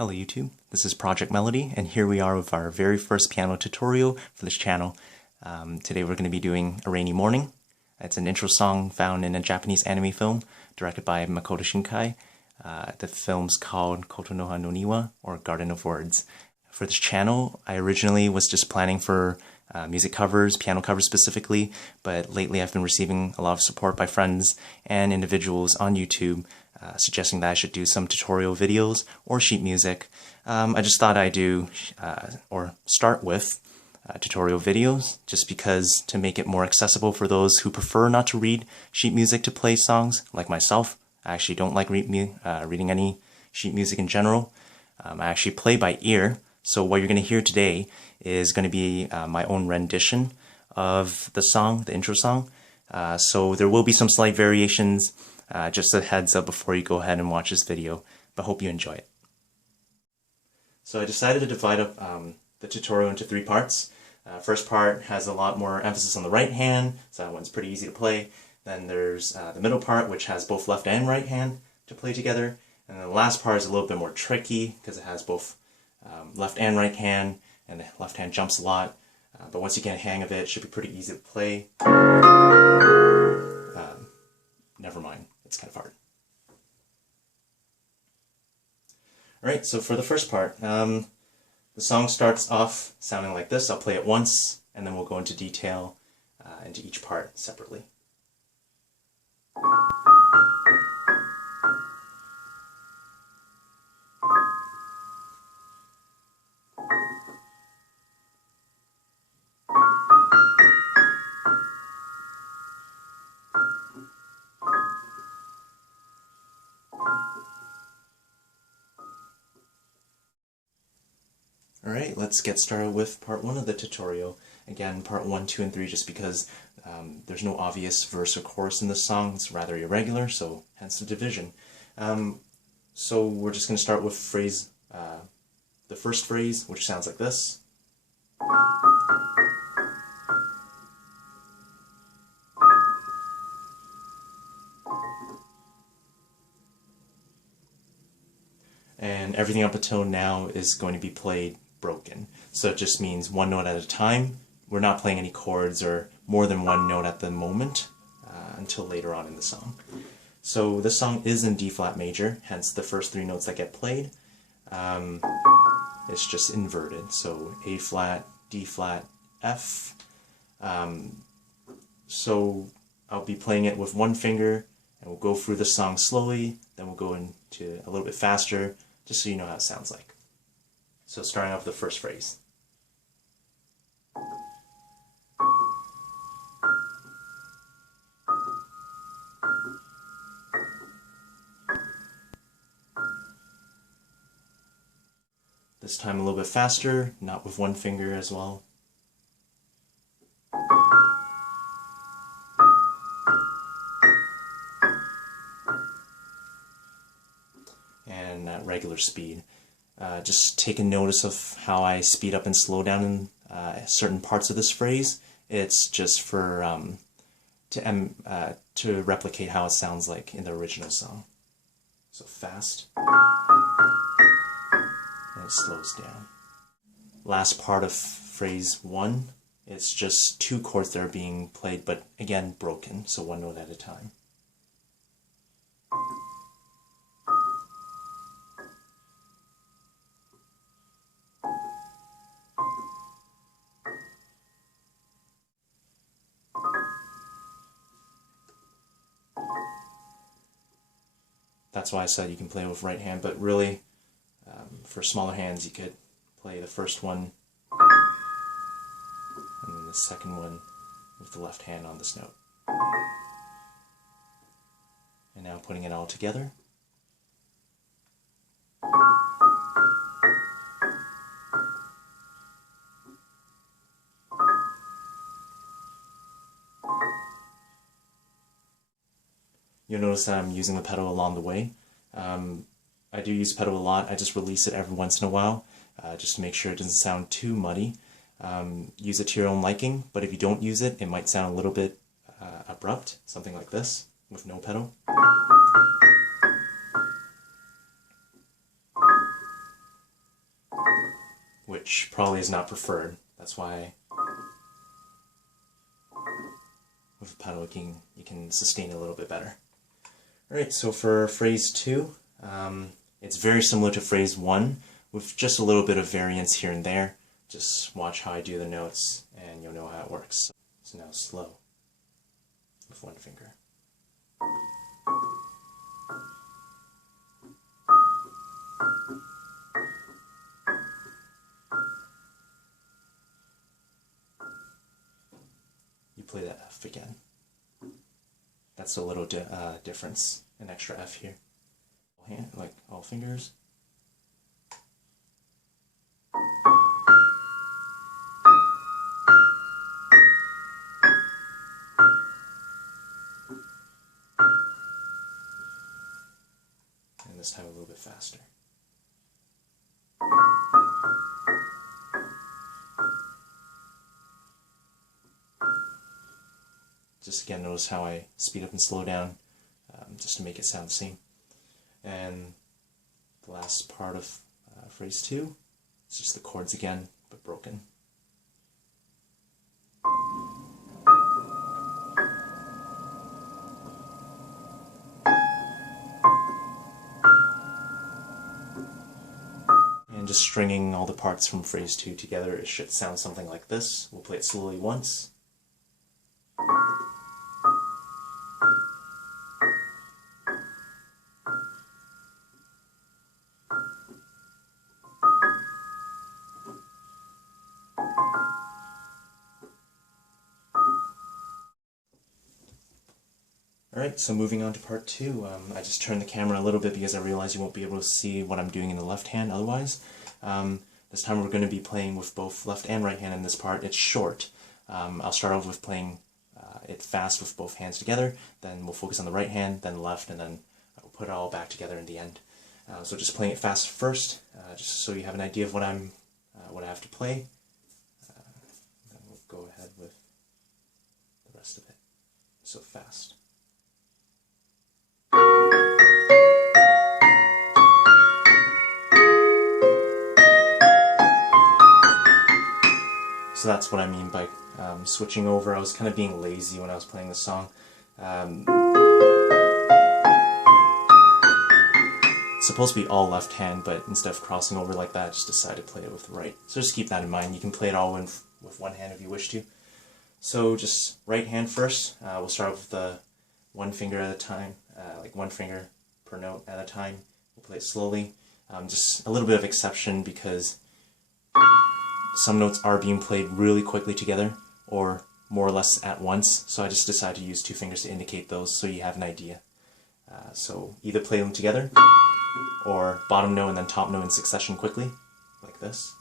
Hello YouTube, this is project.mello.d, and here we are with our very first piano tutorial for this channel. Today we're going to be doing A Rainy Morning. It's an intro song found in a Japanese anime film directed by Makoto Shinkai. The film's called Kotonoha no Niwa, or Garden of Words. For this channel, I originally was just planning for music covers, piano covers specifically, but lately I've been receiving a lot of support by friends and individuals on YouTube suggesting that I should do some tutorial videos or sheet music. I just thought I'd do, or start with, tutorial videos, just because to make it more accessible for those who prefer not to read sheet music to play songs, like myself. I actually don't like reading any sheet music in general. I actually play by ear, so what you're going to hear today is going to be my own rendition of the song, the intro song. So there will be some slight variations, just a heads up before you go ahead and watch this video, but hope you enjoy it. So I decided to divide up the tutorial into 3 parts. First part has a lot more emphasis on the right hand, so that one's pretty easy to play. Then there's the middle part, which has both left and right hand to play together. And then the last part is a little bit more tricky because it has both left and right hand, and the left hand jumps a lot. But once you get a hang of it, it should be pretty easy to play. Never mind, it's kind of hard. Alright, so for the first part, the song starts off sounding like this. I'll play it once, and then we'll go into detail into each part separately. Alright, let's get started with part 1 of the tutorial. Again, part 1, 2, and 3, just because there's no obvious verse or chorus in this song. It's rather irregular, so hence the division. So we're just going to start with the first phrase, which sounds like this. And everything up until now is going to be played broken. So it just means one note at a time. We're not playing any chords or more than one note at the moment until later on in the song. So this song is in D flat major, hence the first 3 notes that get played. It's just inverted, so A flat, D flat, F. So I'll be playing it with one finger, and we'll go through the song slowly, then we'll go into a little bit faster, just so you know how it sounds like. So starting off with the first phrase. This time a little bit faster, not with one finger as well. And at regular speed. Just taking notice of how I speed up and slow down in certain parts of this phrase. It's just for to replicate how it sounds like in the original song. So fast, and it slows down. Last part of phrase 1, it's just 2 chords that are being played, but again broken, so one note at a time. That's why I said you can play with right hand, but really, for smaller hands, you could play the first one, and then the second one with the left hand on this note. And now putting it all together. You'll notice that I'm using the pedal along the way. I do use pedal a lot. I just release it every once in a while, just to make sure it doesn't sound too muddy. Use it to your own liking, but if you don't use it, it might sound a little bit abrupt, something like this, with no pedal. which probably is not preferred. That's why with a pedal you can sustain a little bit better. Alright, so for phrase 2, it's very similar to phrase 1, with just a little bit of variance here and there. Just watch how I do the notes and you'll know how it works. So now slow with one finger. You play that F again. That's a little difference, an extra F here. Hand, like all fingers. And this time a little bit faster. Just again, notice how I speed up and slow down, just to make it sound the same. And the last part of phrase 2, it's just the chords again, but broken. And just stringing all the parts from phrase 2 together, it should sound something like this. We'll play it slowly once. Alright, so moving on to part 2, I just turned the camera a little bit because I realized you won't be able to see what I'm doing in the left hand otherwise. This time we're going to be playing with both left and right hand in this part. It's short. I'll start off with playing it fast with both hands together, then we'll focus on the right hand, then left, and then we'll put it all back together in the end. So just playing it fast first, just so you have an idea of what I have to play. Then we'll go ahead with the rest of it. So fast. So that's what I mean by switching over. I was kind of being lazy when I was playing this song. It's supposed to be all left hand, but instead of crossing over like that, I just decided to play it with the right. So just keep that in mind. You can play it all with one hand if you wish to. So just right hand first. We'll start with the one finger at a time, like one finger per note at a time. We'll play it slowly. Just a little bit of exception because some notes are being played really quickly together, or more or less at once, so I just decided to use 2 fingers to indicate those so you have an idea. So either play them together, or bottom note and then top note in succession quickly, like this.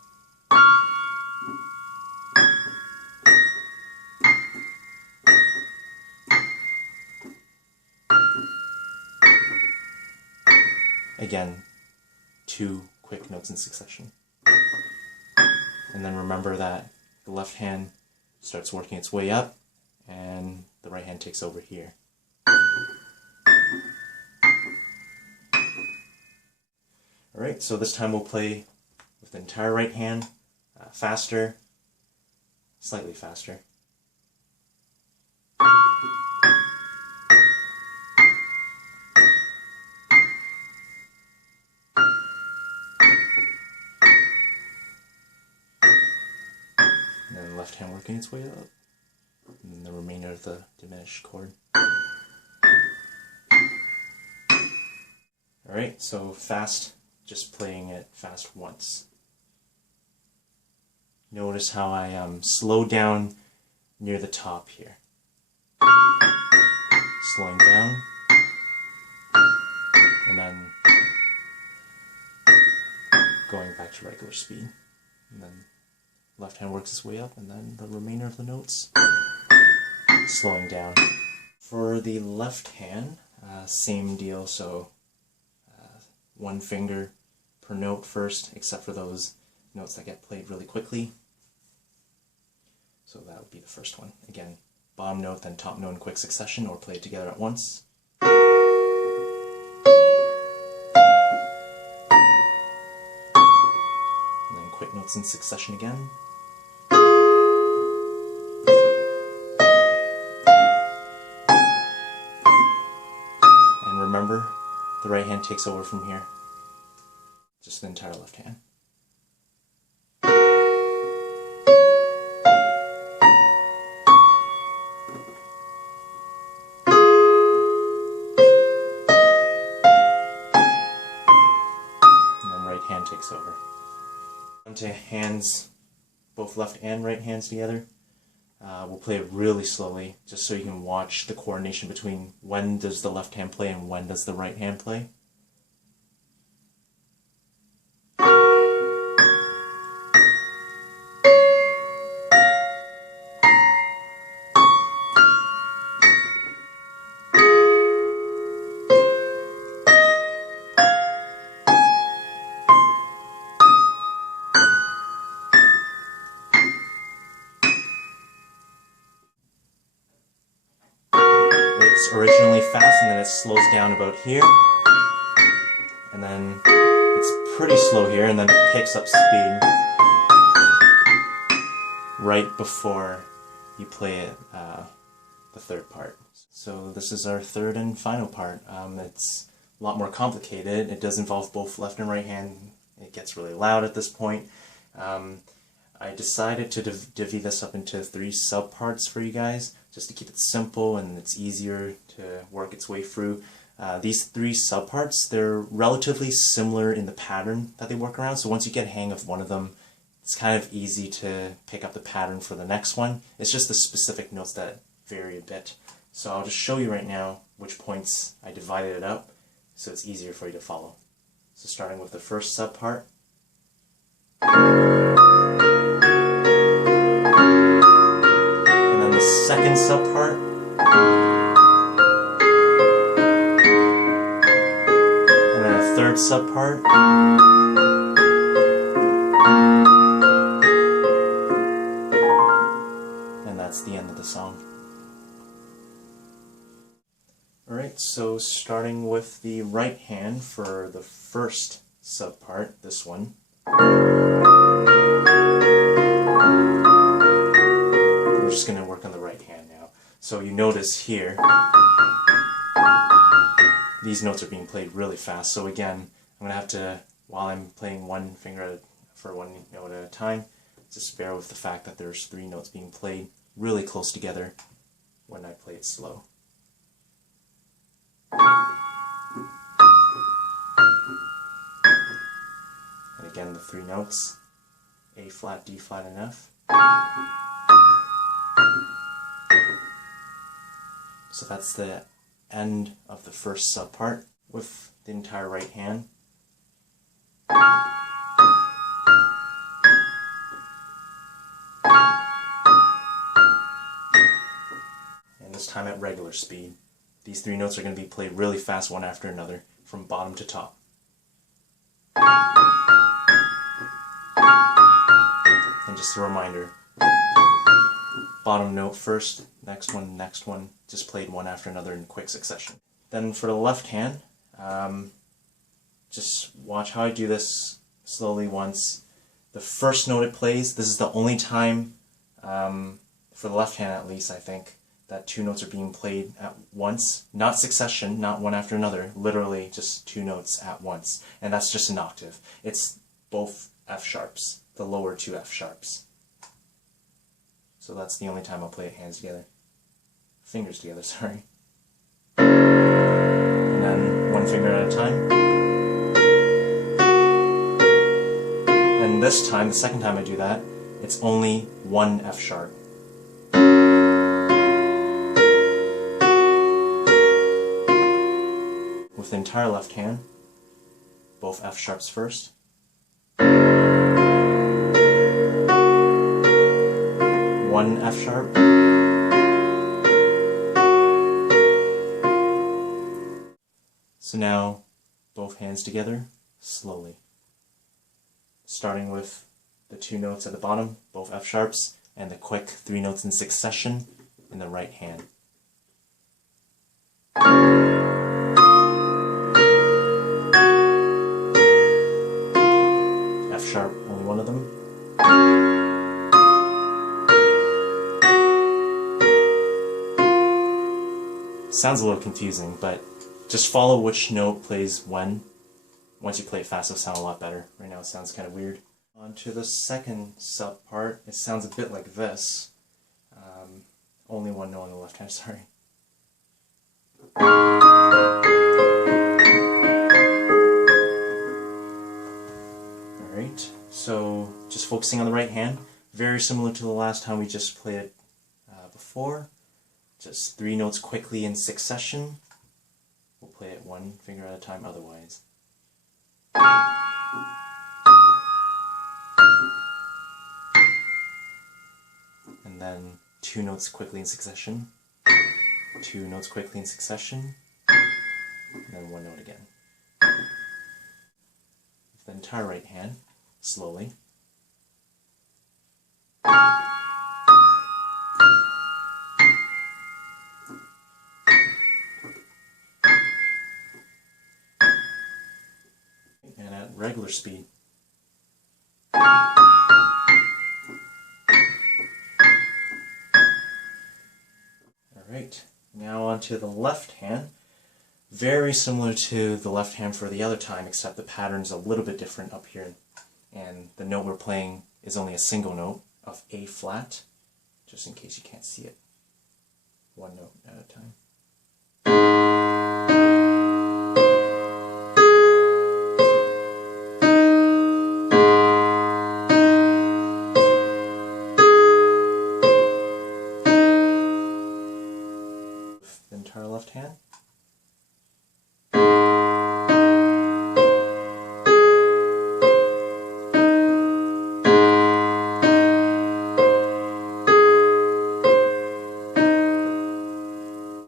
Again, 2 quick notes in succession. And then remember that the left hand starts working its way up, and the right hand takes over here. Alright, so this time we'll play with the entire right hand, faster, slightly faster. Left hand working its way up, and then the remainder of the diminished chord. Alright, so fast, just playing it fast once. Notice how I slow down near the top here. Slowing down, and then going back to regular speed. And then left hand works its way up, and then the remainder of the notes slowing down. For the left hand, same deal, so one finger per note first, except for those notes that get played really quickly. So that would be the first one. Again, bottom note, then top note in quick succession, or play it together at once. And then quick right notes in succession again. And remember, the right hand takes over from here. Just the entire left hand. Hand takes over. Onto hands, both left and right hands together. We'll play it really slowly, just so you can watch the coordination between when does the left hand play and when does the right hand play. It's originally fast and then it slows down about here, and then it's pretty slow here and then it picks up speed right before you play it, the third part. So this is our third and final part. It's a lot more complicated. It does involve both left and right hand. It gets really loud at this point. I decided to divvy this up into 3 subparts for you guys, just to keep it simple and it's easier to work its way through. These 3 subparts, they're relatively similar in the pattern that they work around, so once you get a hang of one of them, it's kind of easy to pick up the pattern for the next one. It's just the specific notes that vary a bit. So I'll just show you right now which points I divided it up, so it's easier for you to follow. So starting with the first subpart. Second subpart, and then a third subpart, and that's the end of the song. Alright, so starting with the right hand for the first subpart, this one. We're just going to work on the right hand now. So you notice here, these notes are being played really fast. So again, I'm going to have to, while I'm playing one finger for one note at a time, just bear with the fact that there's 3 notes being played really close together when I play it slow. And again, the 3 notes, A flat, D flat, and F. So that's the end of the first subpart with the entire right hand. And this time at regular speed. These 3 notes are going to be played really fast one after another, from bottom to top. And just a reminder, bottom note first, next one, just played one after another in quick succession. Then for the left hand, just watch how I do this slowly once. The first note it plays, this is the only time, for the left hand at least, I think, that 2 notes are being played at once. Not succession, not one after another, literally just 2 notes at once. And that's just an octave. It's both F sharps, the lower 2 F sharps. So that's the only time I'll play it hands together. Fingers together, sorry. And then one finger at a time. And this time, the second time I do that, it's only 1 F sharp. With the entire left hand, both F sharps first. One F sharp. So now, both hands together, slowly. Starting with the 2 notes at the bottom, both F sharps, and the quick 3 notes in succession in the right hand. F sharp, only one of them. Sounds a little confusing, but just follow which note plays when. Once you play it fast, it'll sound a lot better. Right now it sounds kind of weird. On to the second sub part. It sounds a bit like this. Only one note on the left hand, sorry. Alright, so just focusing on the right hand. Very similar to the last time we just played it before. Just 3 notes quickly in succession. We'll play it one finger at a time otherwise. And then 2 notes quickly in succession. 2 notes quickly in succession. And then 1 note again. With the entire right hand, slowly. And at regular speed. Alright, now on to the left hand. Very similar to the left hand for the other time, except the pattern's a little bit different up here. And the note we're playing is only a single note of A flat, just in case you can't see it. 1 note at a time. The entire left hand.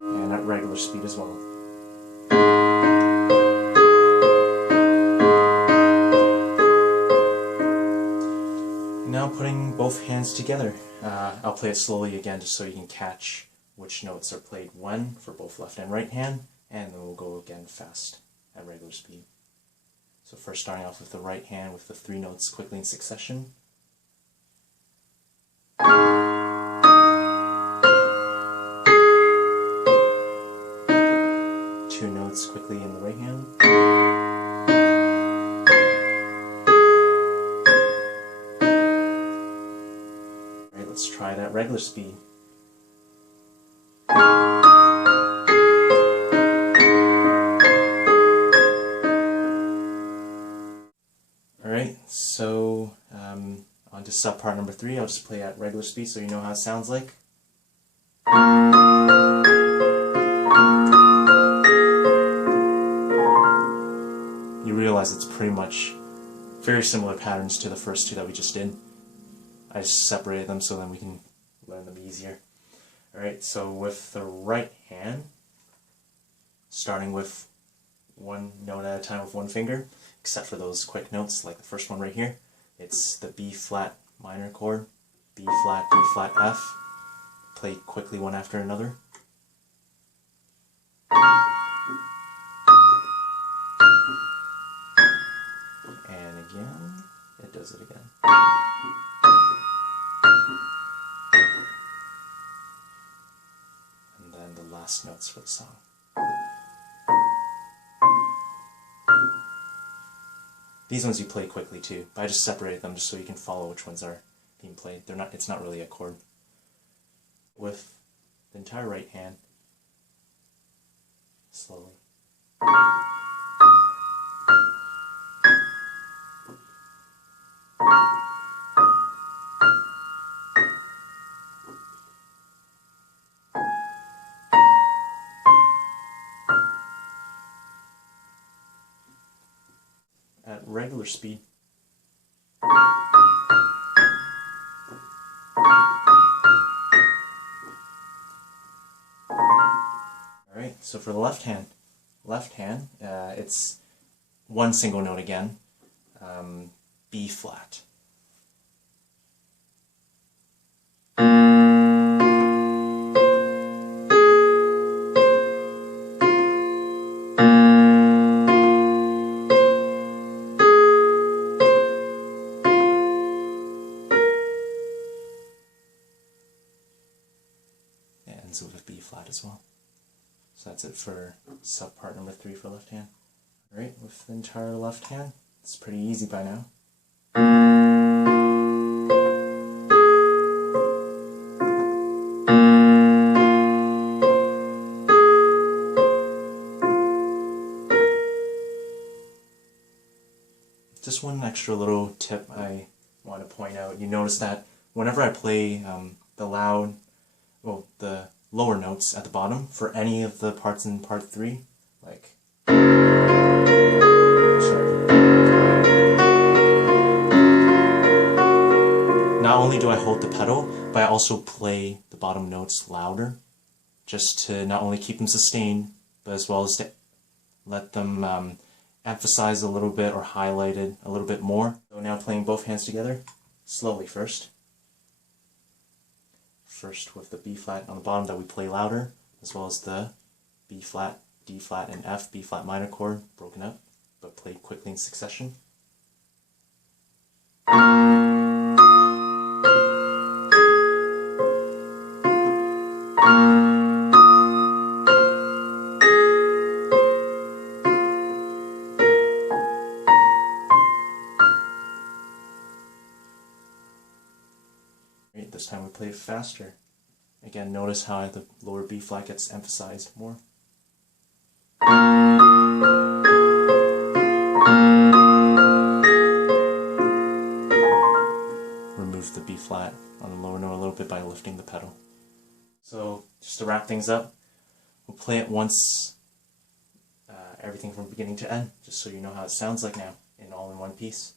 And at regular speed as well. Now putting both hands together. I'll play it slowly again just so you can catch which notes are played when for both left and right hand, and then we'll go again fast at regular speed. So first starting off with the right hand with the 3 notes quickly in succession. Two notes quickly in the right hand. Alright, let's try it at regular speed. Alright, so on to sub part number 3. I'll just play at regular speed so you know how it sounds like. You realize it's pretty much very similar patterns to the first 2 that we just did. I just separated them so then we can learn them easier. Alright, so with the right hand, starting with 1 note at a time with 1 finger, except for those quick notes like the first one right here. It's the B flat minor chord, B flat, D flat, F, played quickly one after another. And again, it does it again. And then the last notes for the song. These ones you play quickly too, but I just separated them just so you can follow which ones are being played. It's not really a chord. With the entire right hand, slowly. At regular speed. Alright, so for the left hand, it's 1 single note again, B flat. Ends with B flat as well. So that's it for subpart number 3 for left hand. Alright, with the entire left hand, it's pretty easy by now. Just one extra little tip I want to point out. You notice that whenever I play the lower notes at the bottom for any of the parts in part 3, like not only do I hold the pedal, but I also play the bottom notes louder, just to not only keep them sustained, but as well as to let them emphasize a little bit or highlighted a little bit more. So now playing both hands together, slowly first. First with the B flat on the bottom that we play louder, as well as the B flat, D flat, and F, B flat minor chord broken up, but played quickly in succession. This time we play it faster. Again, notice how the lower B flat gets emphasized more. Remove the B flat on the lower note a little bit by lifting the pedal. So, just to wrap things up, we'll play it once, everything from beginning to end, just so you know how it sounds like now, all in one piece.